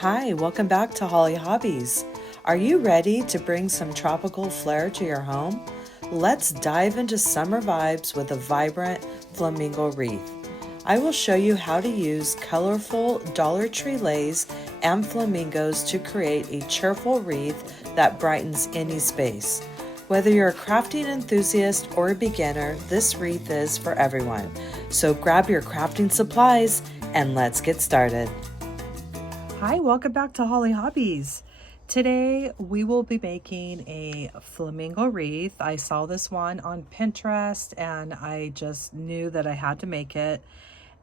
Hi, welcome back to Hollie Hobbies. Are you ready to bring some tropical flair to your home? Let's dive into summer vibes with a vibrant flamingo wreath. I will show you how to use colorful Dollar Tree leis and flamingos to create a cheerful wreath that brightens any space. Whether you're a crafting enthusiast or a beginner, this wreath is for everyone. So grab your crafting supplies and let's get started. Hi, welcome back to Hollie Hobbies. Today we will be making a flamingo wreath. I saw this one on Pinterest and I just knew that I had to make it.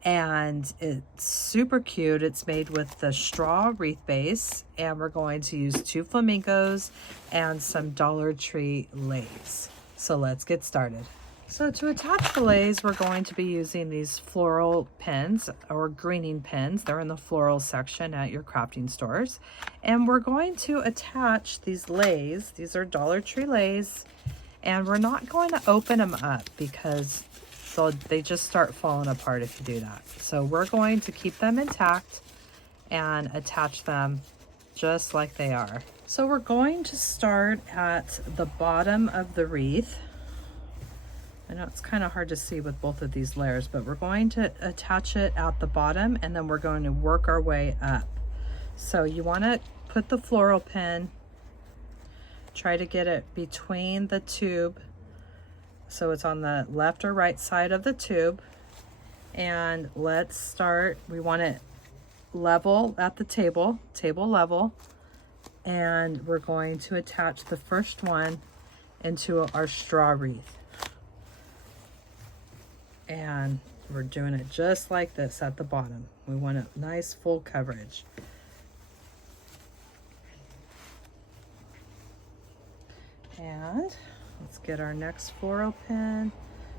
And it's super cute. It's made with the straw wreath base, and we're going to use 2 flamingos and some Dollar Tree leis. So let's get started. So to attach the leis, we're going to be using these floral pins or greening pins. They're in the floral section at your crafting stores. And we're going to attach these leis. These are Dollar Tree leis. And we're not going to open them up because they just start falling apart if you do that. So we're going to keep them intact and attach them just like they are. So we're going to start at the bottom of the wreath. I know it's kind of hard to see with both of these layers, but we're going to attach it at the bottom and then we're going to work our way up. So you want to put the floral pin, try to get it between the tube, so it's on the left or right side of the tube. And let's start, we want it level at the table level, and we're going to attach the first one into our straw wreath. And we're doing it just like this at the bottom. We want a nice full coverage. And let's get our next floral pin,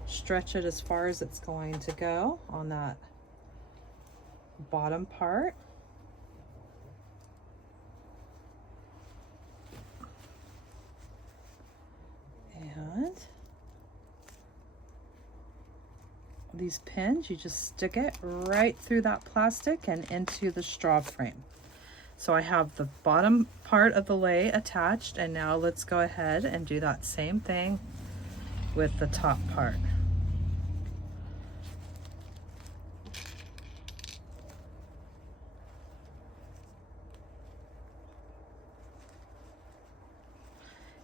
stretch it as far as it's going to go on that bottom part. And these pins, you just stick it right through that plastic and into the straw frame. So I have the bottom part of the lei attached, and now let's go ahead and do that same thing with the top part.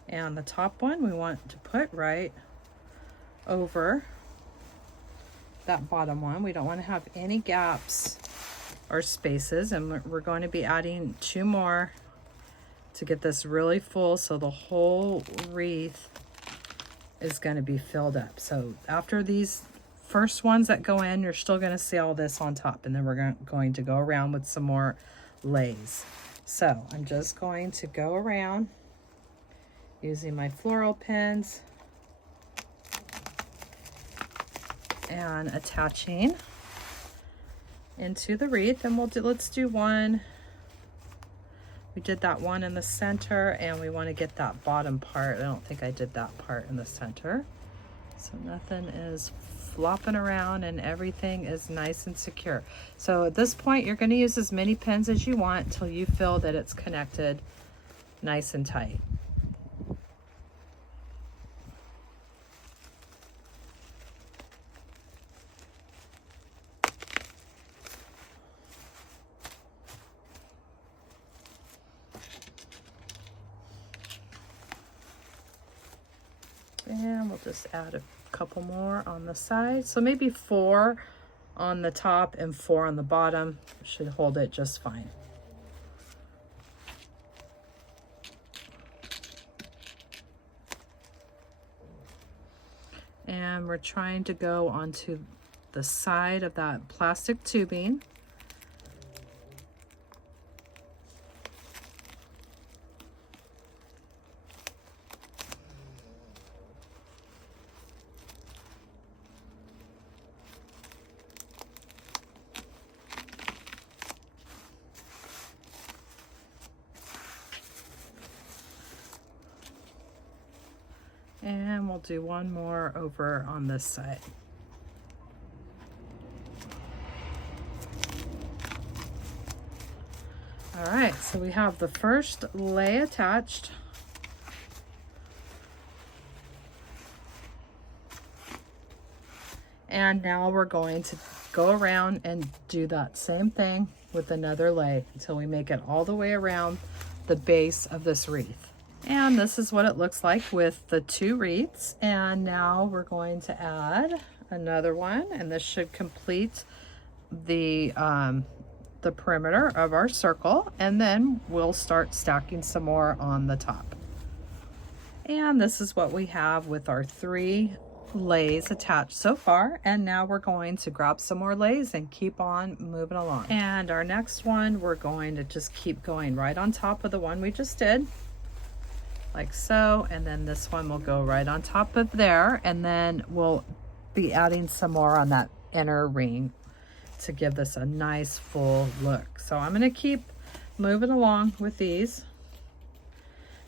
And the top one we want to put right over that bottom one. We don't want to have any gaps or spaces, and we're going to be adding 2 more to get this really full, so the whole wreath is going to be filled up. So after these first ones that go in, you're still going to see all this on top, and then we're going to go around with some more leis. So I'm just going to go around using my floral pins and attaching into the wreath. And let's do one. We did that one in the center, and we want to get that bottom part. I don't think I did that part in the center, so nothing is flopping around and everything is nice and secure. So at this point you're going to use as many pins as you want until you feel that it's connected nice and tight. And we'll just add a couple more on the side. So maybe 4 on the top and 4 on the bottom. Should hold it just fine. And we're trying to go onto the side of that plastic tubing. And we'll do one more over on this side. All right, so we have the first lei attached. And now we're going to go around and do that same thing with another lei until we make it all the way around the base of this wreath. And this is what it looks like with the 2 wreaths. And now we're going to add another one, and this should complete the perimeter of our circle, and then we'll start stacking some more on the top. And this is what we have with our 3 leis attached so far, and now we're going to grab some more leis and keep on moving along. And our next one, we're going to just keep going right on top of the one we just did, like so, and then this one will go right on top of there, and then we'll be adding some more on that inner ring to give this a nice full look. So I'm going to keep moving along with these.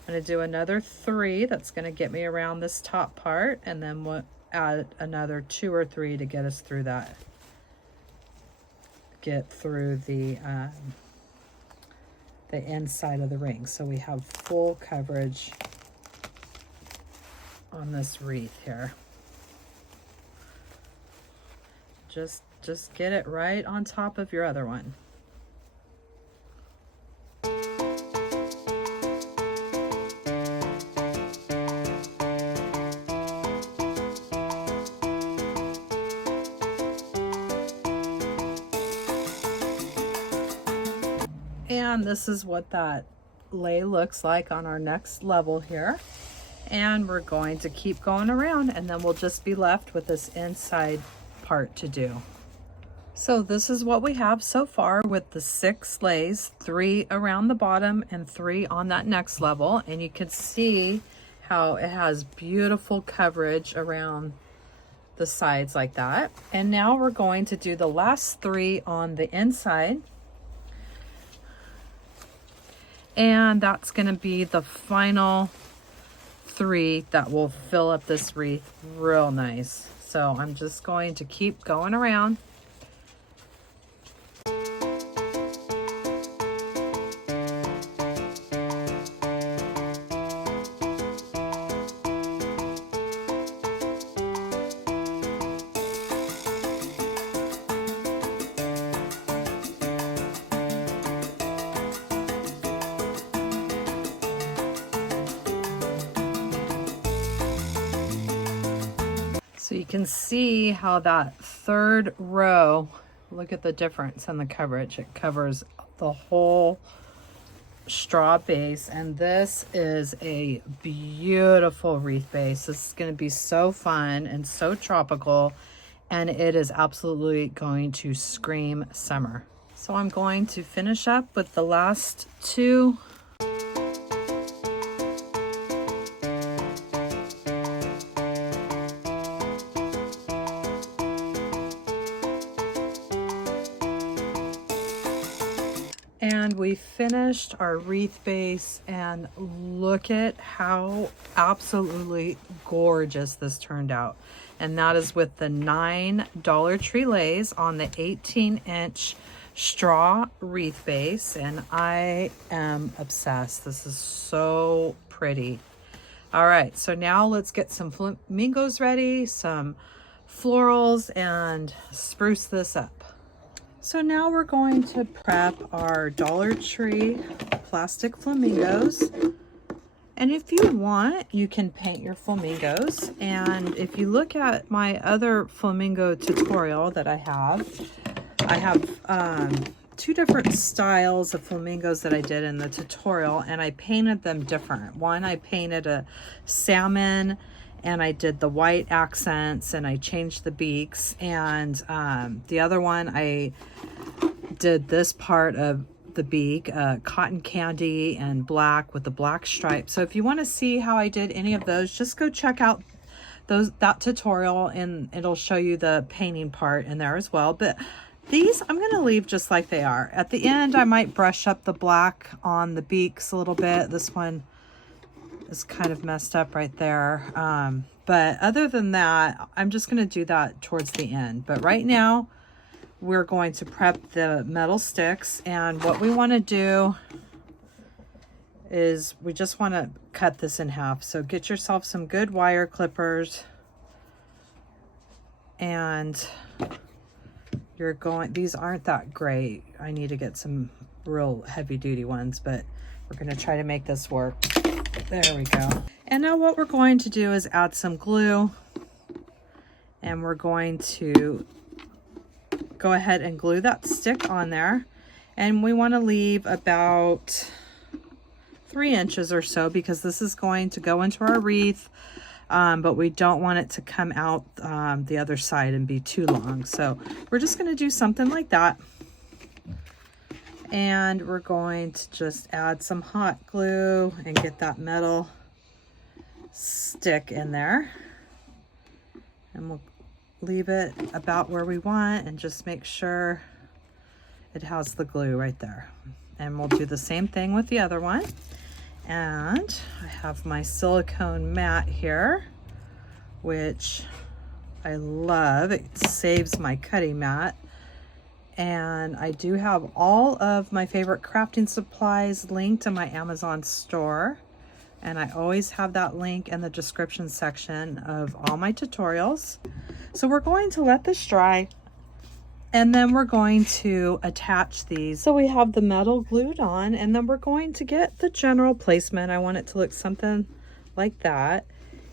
I'm going to do another 3. That's going to get me around this top part, and then we'll add another 2 or 3 to get us through that. Get through the inside of the ring, so we have full coverage on this wreath here. Just get it right on top of your other one. And this is what that lei looks like on our next level here. And we're going to keep going around, and then we'll just be left with this inside part to do. So this is what we have so far with the 6 leis, 3 around the bottom and 3 on that next level. And you can see how it has beautiful coverage around the sides like that. And now we're going to do the last 3 on the inside. And that's going to be the final 3 that will fill up this wreath real nice. So I'm just going to keep going around. So you can see how that 3rd row, look at the difference in the coverage. It covers the whole straw base, and this is a beautiful wreath base. This is going to be so fun and so tropical, and it is absolutely going to scream summer. So I'm going to finish up with the last 2. And we finished our wreath base, and look at how absolutely gorgeous this turned out. And that is with the 9 Dollar Tree leis on the 18-inch straw wreath base, and I am obsessed. This is so pretty. All right, so now let's get some flamingos ready, some florals, and spruce this up. So now we're going to prep our Dollar Tree plastic flamingos. And if you want, you can paint your flamingos. And if you look at my other flamingo tutorial that I have 2 different styles of flamingos that I did in the tutorial, and I painted them different. One, I painted a salmon, and I did the white accents, and I changed the beaks. And the other one, I did this part of the beak, cotton candy and black with the black stripe. So if you want to see how I did any of those, just go check out that tutorial, and it'll show you the painting part in there as well. But these I'm going to leave just like they are. At the end, I might brush up the black on the beaks a little bit. This one is kind of messed up right there. But other than that, I'm just going to do that towards the end. But right now, we're going to prep the metal sticks, and what we want to do is we just want to cut this in half. So get yourself some good wire clippers, and you're going, these aren't that great. I need to get some real heavy duty ones, but we're going to try to make this work. There we go. And now what we're going to do is add some glue, and we're going to go ahead and glue that stick on there. And we want to leave about 3 inches or so, because this is going to go into our wreath, but we don't want it to come out the other side and be too long. So we're just going to do something like that. And we're going to just add some hot glue and get that metal stick in there. And we'll leave it about where we want and just make sure it has the glue right there. And we'll do the same thing with the other one. And I have my silicone mat here, which I love. It saves my cutting mat. And I do have all of my favorite crafting supplies linked in my Amazon store. And I always have that link in the description section of all my tutorials. So we're going to let this dry, and then we're going to attach these. So we have the metal glued on, and then we're going to get the general placement. I want it to look something like that.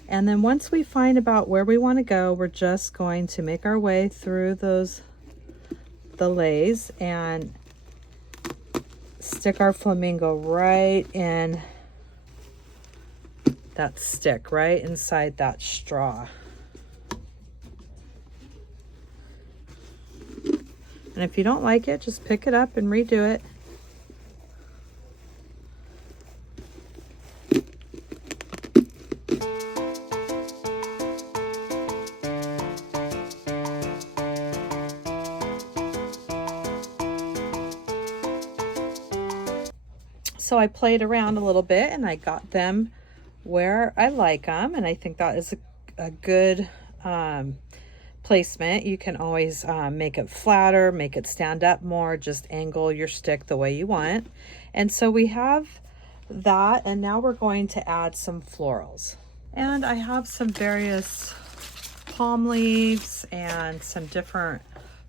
And then once we find about where we want to go, we're just going to make our way through the Leis and stick our flamingo right in that stick, right inside that straw. And if you don't like it, just pick it up and redo it. So I played around a little bit and I got them where I like them, and I think that is a good placement. You can always make it flatter, make it stand up more, just angle your stick the way you want. And so we have that, and now we're going to add some florals. And I have some various palm leaves and some different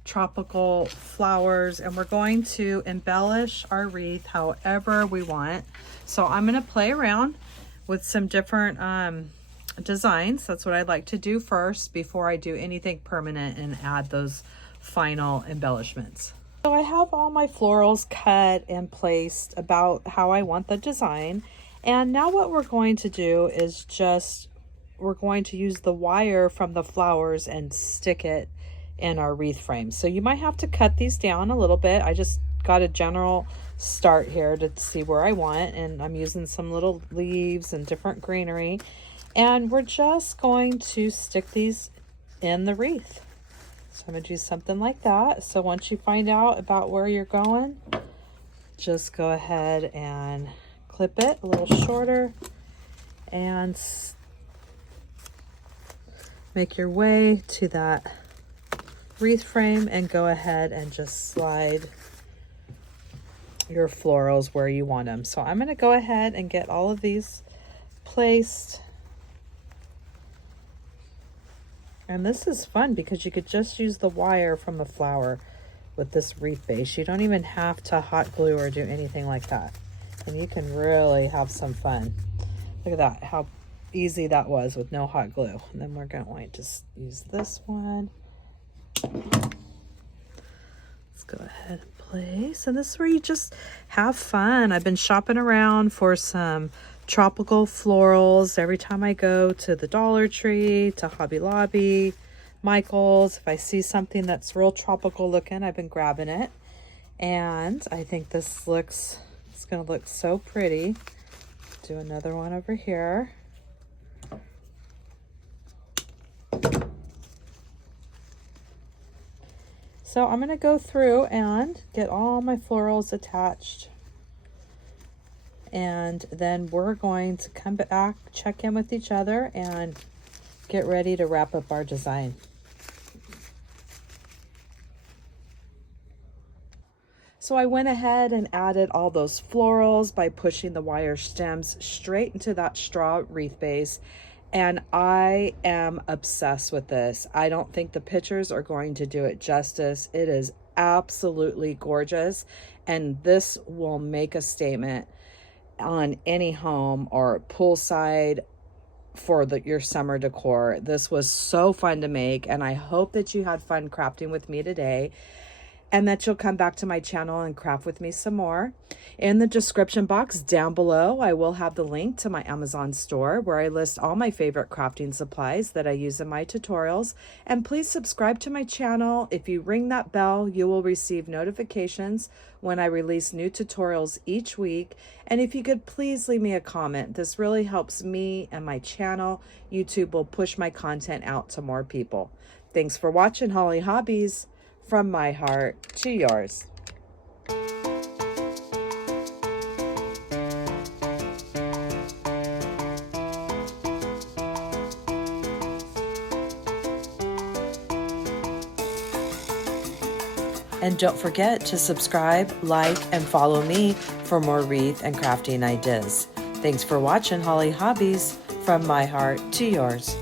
tropical flowers, and we're going to embellish our wreath however we want. So I'm going to play around with some different designs. That's what I'd like to do first before I do anything permanent and add those final embellishments. So I have all my florals cut and placed about how I want the design. And now what we're going to do is we're going to use the wire from the flowers and stick it in our wreath frame. So you might have to cut these down a little bit. I just got a general start here to see where I want, and I'm using some little leaves and different greenery, and we're just going to stick these in the wreath. So I'm going to do something like that. So once you find out about where you're going, just go ahead and clip it a little shorter and make your way to that wreath frame and go ahead and just slide your florals where you want them. So I'm going to go ahead and get all of these placed. And this is fun because you could just use the wire from a flower with this wreath base. You don't even have to hot glue or do anything like that. And you can really have some fun. Look at that, how easy that was with no hot glue. And then we're going to just use this one. Let's go ahead and place. And this is where you just have fun. I've been shopping around for some tropical florals every time I go to the Dollar Tree, to Hobby Lobby, Michael's. If I see something that's real tropical looking, I've been grabbing it. And I think this looks, it's going to look so pretty. Do another one over here. So I'm going to go through and get all my florals attached. And then we're going to come back, check in with each other, and get ready to wrap up our design. So I went ahead and added all those florals by pushing the wire stems straight into that straw wreath base. And I am obsessed with this. I don't think the pictures are going to do it justice. It is absolutely gorgeous. And this will make a statement on any home or poolside for your summer decor. This was so fun to make, and I hope that you had fun crafting with me today, and that you'll come back to my channel and craft with me some more. In the description box down below, I will have the link to my Amazon store where I list all my favorite crafting supplies that I use in my tutorials. And please subscribe to my channel. If you ring that bell, you will receive notifications when I release new tutorials each week. And if you could please leave me a comment, this really helps me and my channel. YouTube will push my content out to more people. Thanks for watching Hollie Hobbies. From my heart to yours. And don't forget to subscribe, like, and follow me for more wreath and crafting ideas. Thanks for watching Hollie Hobbies. From my heart to yours.